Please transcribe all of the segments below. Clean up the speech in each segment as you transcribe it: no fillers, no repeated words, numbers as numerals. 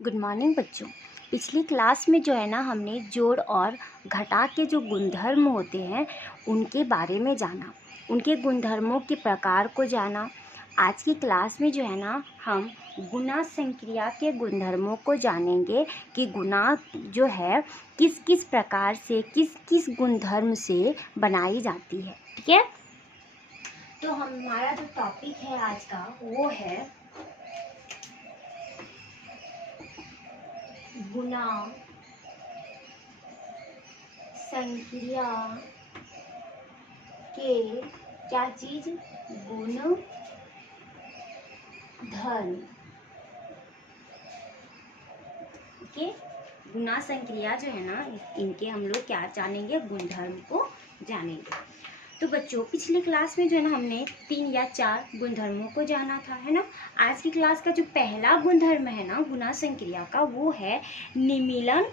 Good morning बच्चों। पिछली class में जो है ना हमने जोड़ और घटा के जो गुणधर्म होते हैं उनके बारे में जाना, उनके गुणधर्मों के प्रकार को जाना। आज की क्लास में जो है ना हम गुणा संक्रिया के गुणधर्मों को जानेंगे कि गुणा जो है किस किस प्रकार से किस किस गुणधर्म से बनाई जाती है। ठीक है, तो हमारा जो टॉपिक है आज का वो है गुणा संक्रिया के क्या चीज गुण धर्म। ओके, गुणा संक्रिया जो है ना इनके हम लोग क्या जानेंगे, गुणधर्म को जानेंगे। तो बच्चों पिछले क्लास में जो है ना हमने 3 या 4 गुणधर्मों को जाना था, है ना। आज की क्लास का जो पहला गुणधर्म है ना गुणा संक्रिया का वो है निमीलन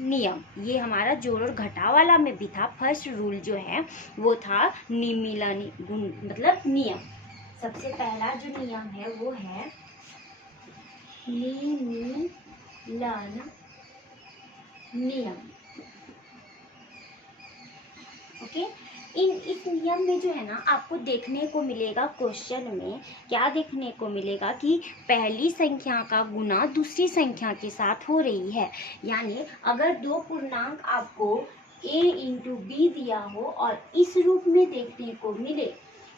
नियम। ये हमारा जोड़ और घटा वाला में भी था। फर्स्ट रूल जो है वो था निमीलन गुण मतलब नियम। सबसे पहला जो नियम है वो है निमीलन नियम। ओके, इस नियम में जो है ना आपको देखने को मिलेगा, क्वेश्चन में क्या देखने को मिलेगा कि पहली संख्या का गुना दूसरी संख्या के साथ हो रही है। यानी अगर दो पूर्णांक आपको a इंटू बी दिया हो और इस रूप में देखने को मिले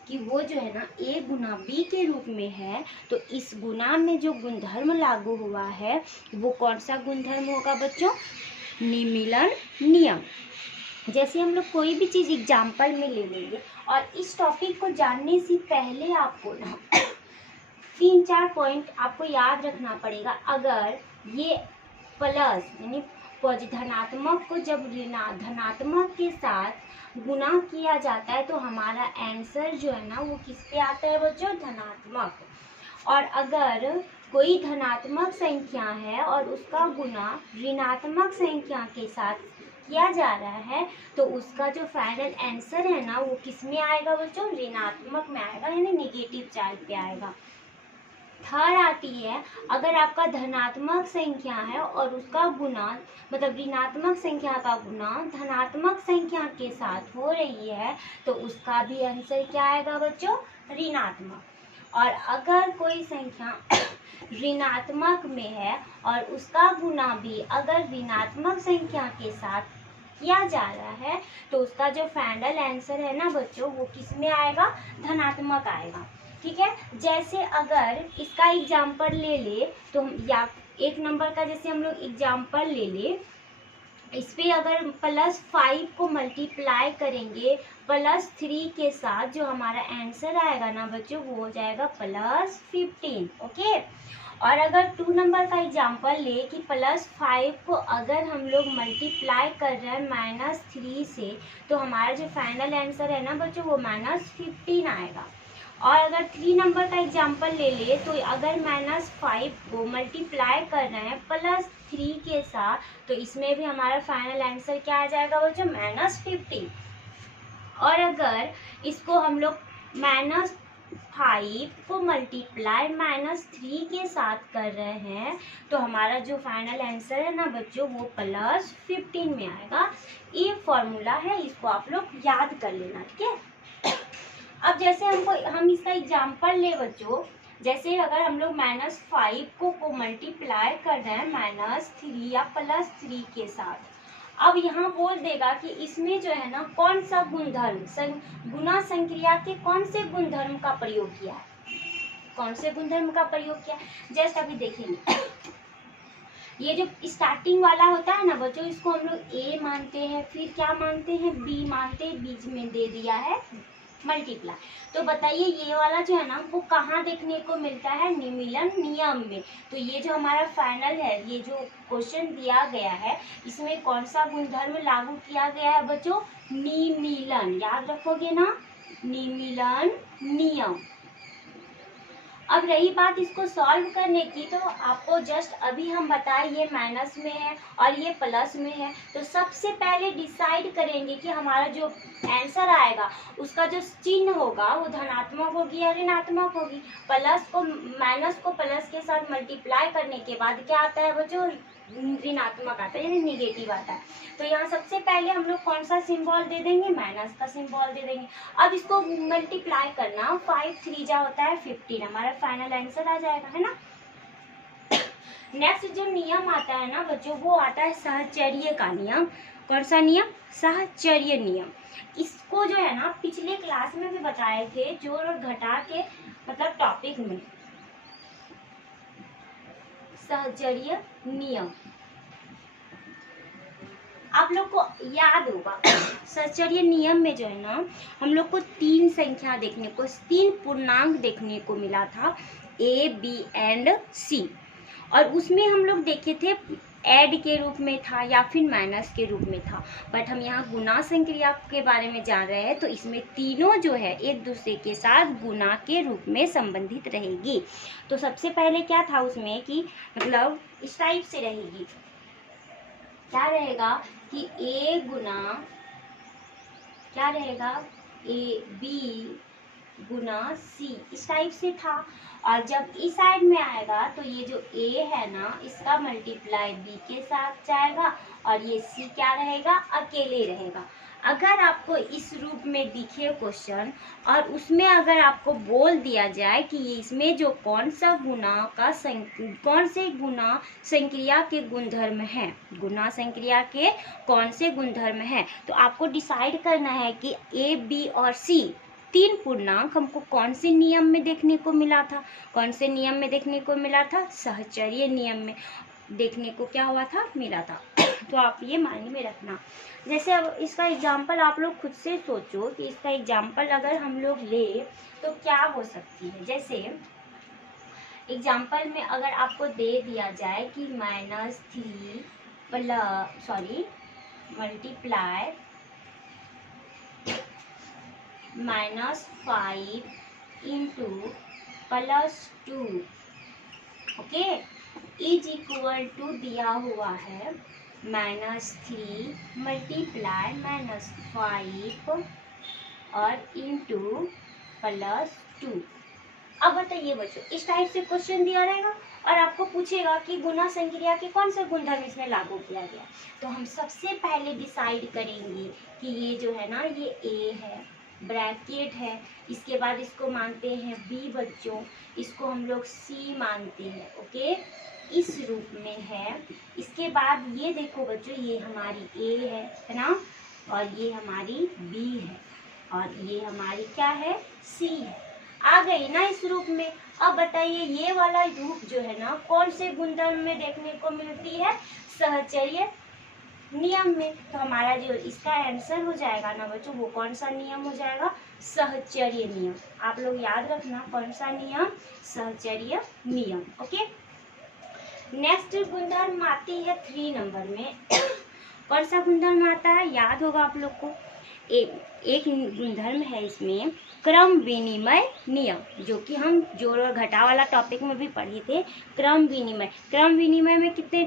कि वो जो है ना a गुना b के रूप में है, तो इस गुना में जो गुणधर्म लागू हुआ है वो कौन सा गुणधर्म होगा बच्चों? निमीलन नियम। जैसे हम लोग कोई भी चीज़ एग्जाम्पल में ले लेंगे और इस टॉपिक को जानने से पहले आपको ना 3-4 पॉइंट आपको याद रखना पड़ेगा। अगर ये प्लस यानी धनात्मक को जब धनात्मक के साथ गुना किया जाता है तो हमारा आंसर जो है ना वो किस पे आता है बच्चों? धनात्मक। और अगर कोई धनात्मक संख्या है और उसका गुना ऋणात्मक संख्या के साथ किया जा रहा है तो उसका जो फाइनल आंसर है ना वो किस में आएगा बच्चों? ऋणात्मक में आएगा, यानी नेगेटिव चार्ज पे आएगा। थर्ड आती है, अगर आपका धनात्मक संख्या है और उसका गुना मतलब ऋणात्मक संख्या का गुना धनात्मक संख्या के साथ हो रही है तो उसका भी आंसर क्या आएगा बच्चों? ऋणात्मक। और अगर कोई संख्या ऋणात्मक में है और उसका गुना भी अगर ऋणात्मक संख्या के साथ किया जा रहा है तो उसका जो फाइनल आंसर है ना बच्चों वो किस में आएगा? धनात्मक आएगा। ठीक है, जैसे अगर इसका एग्जाम्पल ले ले तो हम या 1 नंबर का जैसे हम लोग एग्जाम्पल ले ले, इस पे अगर +5 को मल्टीप्लाई करेंगे +3 के साथ जो हमारा आंसर आएगा ना बच्चों वो हो जाएगा +15। ओके, और अगर 2 नंबर का एग्जाम्पल ले कि +5 को अगर हम लोग मल्टीप्लाई कर रहे हैं -3 से तो हमारा जो फाइनल आंसर है ना बच्चों वो -15 आएगा। और अगर 3 नंबर का एग्जाम्पल ले ले तो अगर -5 को मल्टीप्लाई कर रहे हैं +3 के साथ तो इसमें भी हमारा फाइनल आंसर क्या आ जाएगा बच्चों? -15। और अगर इसको हम लोग -5 को मल्टीप्लाई -3 के साथ कर रहे हैं तो हमारा जो फाइनल आंसर है ना बच्चों वो +15 में आएगा। ये फॉर्मूला है, इसको आप लोग याद कर लेना। ठीक है, अब जैसे हम इसका एग्जाम्पल ले बच्चों, जैसे अगर हम लोग -5 को मल्टीप्लाई कर रहे हैं -3 या +3 के साथ, अब यहाँ बोल देगा कि इसमें जो है ना कौन सा गुणधर्म गुणा संक्रिया के कौन से गुणधर्म का प्रयोग किया है, कौन से गुणधर्म का प्रयोग किया। जैसे अभी देखेंगे ये जो स्टार्टिंग वाला होता है ना बच्चों इसको हम लोग ए मानते हैं, फिर क्या मानते हैं? बी मानते हैं, बीच में दे दिया है मल्टीप्लाई। तो बताइए ये वाला जो है ना वो कहाँ देखने को मिलता है? निमीलन नियम में। तो ये जो हमारा फाइनल है, ये जो क्वेश्चन दिया गया है इसमें कौन सा गुणधर्म लागू किया गया है बच्चों? निमीलन। याद रखोगे ना, निमीलन नियम। अब रही बात इसको सॉल्व करने की, तो आपको जस्ट अभी हम बताए ये माइनस में है और ये प्लस में है, तो सबसे पहले डिसाइड करेंगे कि हमारा जो आंसर आएगा उसका जो चिन्ह होगा वो धनात्मक होगी या ऋणात्मक होगी। प्लस को माइनस को प्लस के साथ मल्टीप्लाई करने के बाद क्या आता है, वो जो ऋणात्मक आता है यानी निगेटिव आता है। तो यहाँ सबसे पहले हम लोग कौन सा सिंबल दे देंगे, माइनस का सिंबल दे देंगे। अब इसको मल्टीप्लाई करना, 5 3 जा होता है 15, हमारा फाइनल आंसर आ जाएगा, है ना। नेक्स्ट जो नियम आता है ना बच्चों, वो आता है साहचर्य का नियम। कौन सा नियम, साहचर्य नियम। इसको जो है ना पिछले क्लास में भी बताए थे, जोड़ और घटा के मतलब टॉपिक में, साहचर्य नियम आप लोग को याद होगा। साहचर्य नियम में जो है ना हम लोग को 3 संख्या देखने को, 3 पूर्णांक देखने को मिला था, A, B एंड C। और उसमें हम लोग देखे थे ऐड के रूप में था या फिर माइनस के रूप में था, बट हम यहाँ गुना संक्रिया के बारे में जान रहे हैं, तो इसमें तीनों जो है एक दूसरे के साथ गुना के रूप में संबंधित रहेगी। तो सबसे पहले क्या था उसमें कि मतलब इस टाइप से रहेगी, क्या रहेगा कि A गुना क्या रहेगा, A B गुना C, इस टाइप से था। और जब इस साइड में आएगा तो ये जो A है ना इसका मल्टीप्लाई B के साथ जाएगा और ये C क्या रहेगा, अकेले रहेगा। अगर आपको इस रूप में दिखे क्वेश्चन और उसमें अगर आपको बोल दिया जाए कि इसमें जो कौन सा गुना का कौन से गुना संक्रिया के गुणधर्म है, गुना संक्रिया के कौन से गुणधर्म है, तो आपको डिसाइड करना है कि A, B और C 3 पूर्णांक हमको कौन से नियम में देखने को मिला था, कौन से नियम में देखने को मिला था, साहचर्य नियम में देखने को क्या हुआ था, मिला था। तो आप ये माइंड में रखना। जैसे अब इसका एग्जाम्पल आप लोग खुद से सोचो कि इसका एग्जाम्पल अगर हम लोग ले तो क्या हो सकती है। जैसे एग्जाम्पल में अगर आपको दे दिया जाए कि -3 multiply -5 into +2, okay, is equal to दिया हुआ है -3 मल्टीप्लाई -5 और इंटू +2। अब बताइए बच्चों, इस टाइप से क्वेश्चन दिया रहेगा और आपको पूछेगा कि गुना संक्रिया के कौन से गुणधर्म इसमें लागू किया गया, तो हम सबसे पहले डिसाइड करेंगे कि ये जो है ना ये A है, ब्रैकेट है, इसके बाद इसको मानते हैं B बच्चों, इसको हम लोग C मानते हैं, ओके, इस रूप में है। इसके बाद ये देखो बच्चों, ये हमारी A है ना, और ये हमारी B है और ये हमारी क्या है, C है। आ गई ना इस रूप में। अब बताइए ये वाला रूप जो है ना कौन से गुणधर्म में देखने को मिलती है, साहचर्य नियम में। तो हमारा जो इसका आंसर हो जाएगा ना बच्चों, वो कौन सा नियम हो जाएगा, साहचर्य नियम। आप लोग याद रखना कौन सा नियम, साहचर्य नियम, ओके। नेक्स्ट गुणधर्म आती है 3 नंबर में। कौन सा गुणधर्म आता है, याद होगा आप लोग को, एक गुणधर्म है इसमें क्रम विनिमय नियम, जो कि हम जोड़ और घटा वाला टॉपिक में भी पढ़े थे। क्रम विनिमय में कितने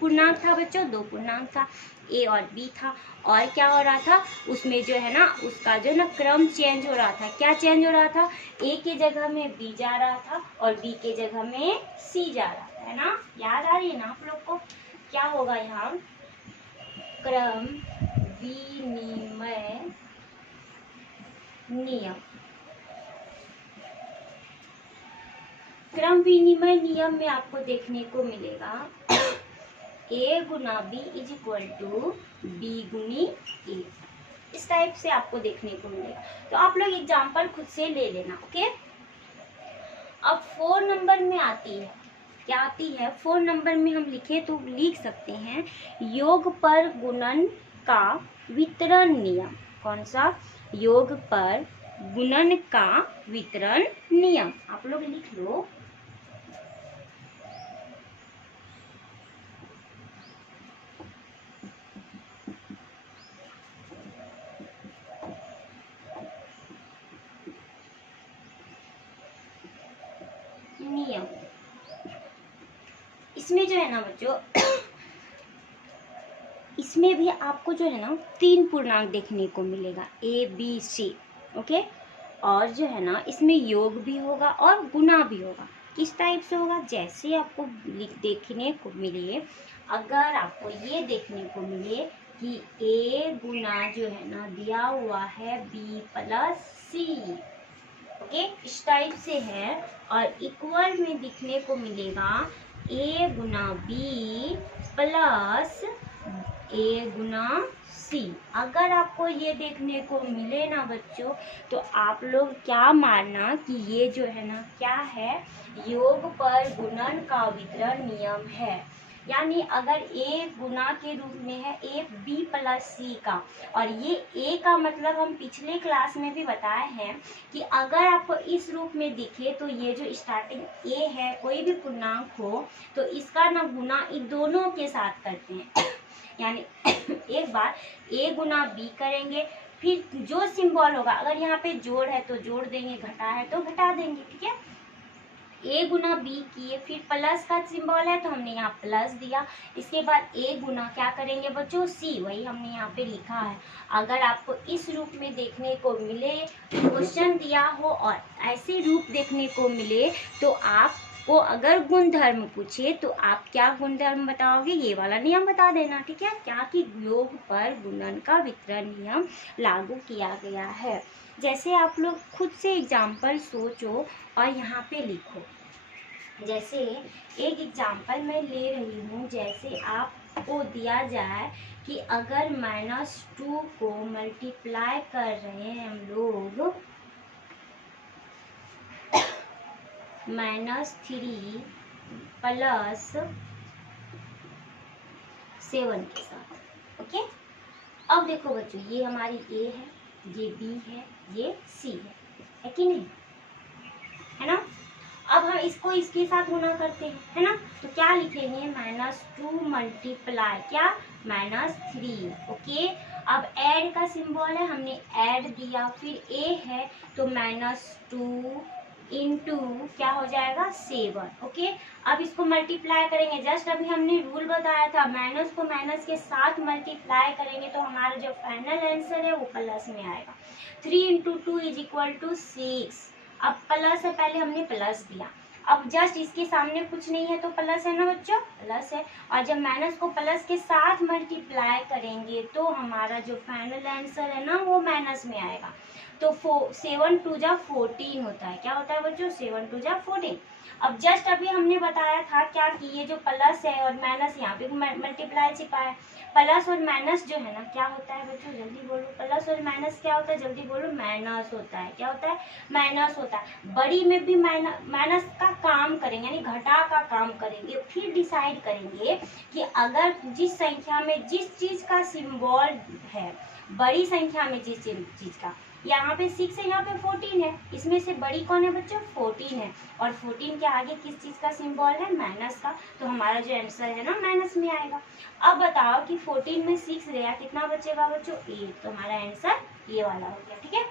पूर्णांक था बच्चों, 2 पूर्णांक था, A और B था। और क्या हो रहा था उसमें जो है ना, उसका जो ना क्रम चेंज हो रहा था। क्या चेंज हो रहा था, A के जगह में B जा रहा था और B के जगह में C जा रहा था, है ना। याद आ रही है ना आप लोग को, क्या होगा यहाँ, क्रम विनिमय नियम। क्रम विनिमय नियम में आपको देखने को मिलेगा A गुना B is equal to B गुनी A, इस टाइप से आपको देखने को मिलेगा। तो आप लोग एग्जाम्पल खुद से ले लेना, ओके। अब 4 नंबर में आती है, क्या आती है, 4 नंबर में हम लिखे तो लिख सकते हैं योग पर गुणन का वितरण नियम। कौन सा, योग पर गुणन का वितरण नियम, आप लोग लिख लो। इसमें जो है ना बच्चों इसमें भी आपको जो है ना 3 पूर्णांक देखने को मिलेगा, ए बी सी। ओके, और जो है ना इसमें योग भी होगा और गुणा भी होगा। किस टाइप से होगा, जैसे आपको देखने को मिले, अगर आपको ये देखने को मिले कि ए गुना जो है ना दिया हुआ है बी प्लस सी। ओके, इस टाइप से है। और इक्वल में दिखने को मिलेगा ए गुना बी प्लस ए गुना सी। अगर आपको ये देखने को मिले ना बच्चों, तो आप लोग क्या मानना कि ये जो है ना क्या है, योग पर गुणन का वितरण नियम है। यानी अगर ए गुना के रूप में है ए बी प्लस सी का, और ये ए का मतलब हम पिछले क्लास में भी बताए हैं कि अगर आपको इस रूप में दिखे तो ये जो स्टार्टिंग ए है कोई भी पूर्णांक हो तो इसका ना गुना इन दोनों के साथ करते हैं। यानी एक बार ए गुना बी करेंगे, फिर जो सिंबल होगा, अगर यहाँ पे जोड़ है तो जोड़ देंगे, घटा है तो घटा देंगे। ठीक है, ए गुना बी किए, फिर प्लस का सिंबल है तो हमने यहाँ प्लस दिया। इसके बाद ए गुना क्या करेंगे बच्चों, सी, वही हमने यहाँ पे लिखा है। अगर आपको इस रूप में देखने को मिले, क्वेश्चन दिया हो और ऐसे रूप देखने को मिले, तो आपको अगर गुणधर्म पूछे तो आप क्या गुणधर्म बताओगे, ये वाला नियम बता देना। ठीक है, क्या कि योग पर गुणन का वितरण नियम लागू किया गया है। जैसे आप लोग खुद से एग्जाम्पल सोचो और यहाँ पे लिखो। जैसे एक एग्जाम्पल मैं ले रही हूँ, जैसे आपको दिया जाए कि अगर -2 को मल्टीप्लाई कर रहे हैं हम लोग -3 प्लस 7 के साथ। ओके, अब देखो बच्चों, ये हमारी ए है, ये बी है, ये सी है कि नहीं, है ना। अब हम इसको इसके साथ गुना करते हैं, है ना, तो क्या लिखेंगे, -2 मल्टीप्लाई क्या, -3। ओके, अब ऐड का सिंबल है, हमने ऐड दिया, फिर ए है तो -2 इंटू क्या हो जाएगा 7। ओके, अब इसको मल्टीप्लाई करेंगे, जस्ट अभी हमने रूल बताया था, माइनस को माइनस के साथ मल्टीप्लाई करेंगे तो हमारा जो फाइनल आंसर है वो प्लस में आएगा। 3 इंटू 2 इज इक्वल टू 6। अब प्लस है, पहले हमने प्लस दिया, अब जस्ट इसके सामने कुछ नहीं है तो प्लस है ना बच्चों, प्लस है। और जब माइनस को प्लस के साथ मल्टीप्लाई करेंगे तो हमारा जो फाइनल आंसर है ना वो माइनस में आएगा। तो 7 2 जा 14 होता है। क्या होता है बच्चों, 7 2 जा 14। अब जस्ट अभी हमने बताया था क्या कि ये जो प्लस है और माइनस, यहाँ पे मल्टीप्लाई छिपा है। प्लस और माइनस जो है ना क्या होता है बच्चों, जल्दी बोलो, प्लस और माइनस क्या होता है, जल्दी बोलो, माइनस होता है। क्या होता है, माइनस होता है। बड़ी में भी माइनस का काम करेंगे, यानी घटा का काम करेंगे, फिर डिसाइड करेंगे कि अगर जिस संख्या में जिस चीज का सिंबल है, बड़ी संख्या में जिस चीज का, यहाँ पे 6 है, यहाँ पे 14 है, इसमें से बड़ी कौन है बच्चों, 14 है, और 14 के आगे किस चीज का सिंबल है, माइनस का, तो हमारा जो आंसर है ना माइनस में आएगा। अब बताओ कि 14 में 6 गया, कितना बचेगा बच्चों, 8, तो हमारा आंसर ये वाला हो गया। ठीक है,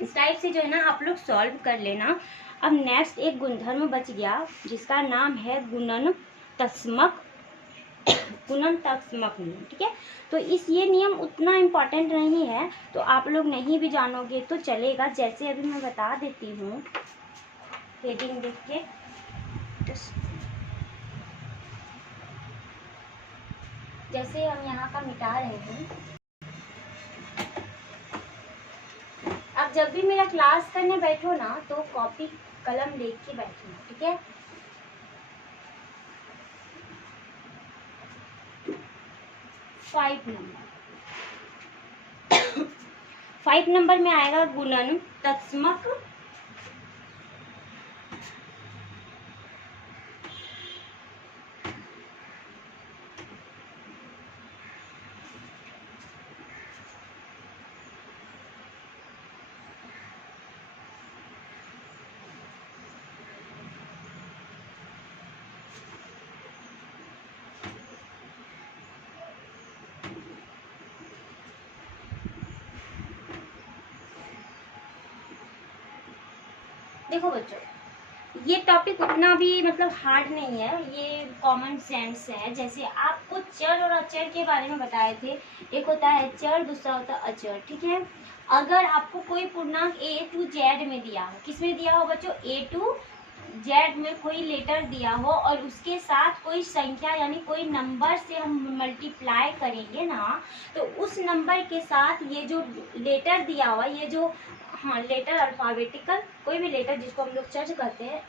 इस टाइप से जो है ना आप लोग सॉल्व कर लेना। अब नेक्स्ट एक गुणधर्म बच गया जिसका नाम है गुणन तस्मक नियम। ठीक है, तो इस ये नियम उतना इम्पोर्टेंट नहीं है, तो आप लोग नहीं भी जानोगे तो चलेगा। जैसे अभी मैं बता देती हूँ, हेडिंग देख के, जैसे हम यहाँ का मिटा रहे हैं। अब जब भी मेरा क्लास करने बैठो ना तो कॉपी कलम लेके के बैठना। ठीक है, फाइव नंबर में आएगा गुणन तत्समक देखो बच्चों, ये टॉपिक उतना भी मतलब हार्ड नहीं है, ये कॉमन सेंस है। जैसे आपको चर और अचर के बारे में बताए थे, एक होता है चर, दूसरा होता है अचर, ठीक है। अगर आपको कोई पूर्णांक A to Z में दिया हो, किस में दिया हो बच्चों, A to Z में कोई लेटर दिया हो और उसके साथ कोई संख्या यानी कोई नंबर से हम मल्टीप्लाई करेंगे ना, तो उस नंबर के साथ ये जो लेटर दिया हुआ, ये जो हाँ लेटर अल्फाबेटिकल कोई भी लेटर जिसको हम लोग चर्च कहते हैं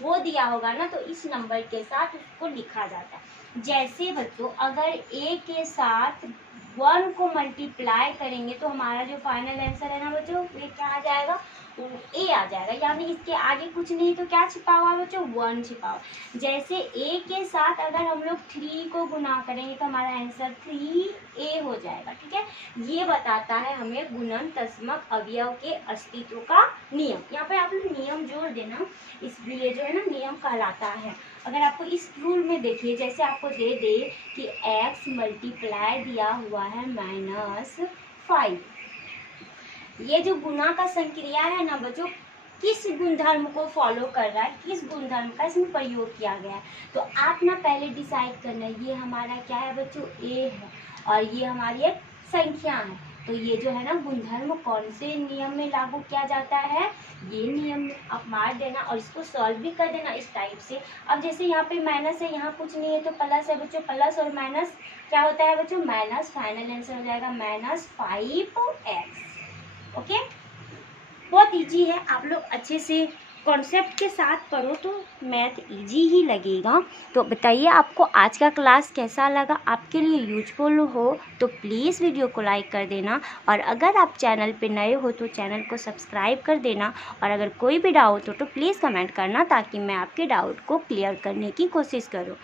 वो दिया होगा ना, तो इस नंबर के साथ उसको लिखा जाता है। जैसे बच्चों अगर A के साथ 1 को मल्टीप्लाई करेंगे तो हमारा जो फाइनल आंसर है ना बच्चों, ये क्या आ जाएगा, A आ जाएगा। यानी इसके आगे कुछ नहीं तो क्या छिपा हुआ है बच्चों, 1 छिपा हुआ। जैसे A के साथ अगर हम लोग 3 को गुना करेंगे तो हमारा आंसर 3A हो जाएगा, ठीक है। ये बताता है हमें गुणनत्मक अवयव के अस्तित्व का नियम। यहाँ पे आप लोग नियम जोड़ देना, इसलिए जो है ना नियम कहलाता है। अगर आपको इस रूल में देखिए, जैसे आपको दे दे कि x मल्टीप्लाई दिया हुआ है -5, ये जो गुणा का संक्रिया है ना बच्चों, किस गुणधर्म को फॉलो कर रहा है, किस गुणधर्म का इसमें प्रयोग किया गया है, तो आप ना पहले डिसाइड करना ये हमारा क्या है बच्चों, A है और ये हमारी एक संख्या है, तो ये जो है ना गुणधर्म कौन से नियम में लागू किया जाता है, ये नियम आप मार देना और इसको सॉल्व भी कर देना इस टाइप से। अब जैसे यहाँ पे माइनस है, यहाँ कुछ नहीं है तो प्लस है बच्चों, प्लस और माइनस क्या होता है बच्चों, माइनस। फाइनल आंसर हो जाएगा -5x। ओके, बहुत इजी है, आप लोग अच्छे से कॉन्सेप्ट के साथ पढ़ो तो मैथ इजी ही लगेगा। तो बताइए आपको आज का क्लास कैसा लगा, आपके लिए यूजफुल हो तो प्लीज़ वीडियो को लाइक कर देना, और अगर आप चैनल पे नए हो तो चैनल को सब्सक्राइब कर देना, और अगर कोई भी डाउट हो तो प्लीज़ कमेंट करना ताकि मैं आपके डाउट को क्लियर करने की कोशिश करूँ।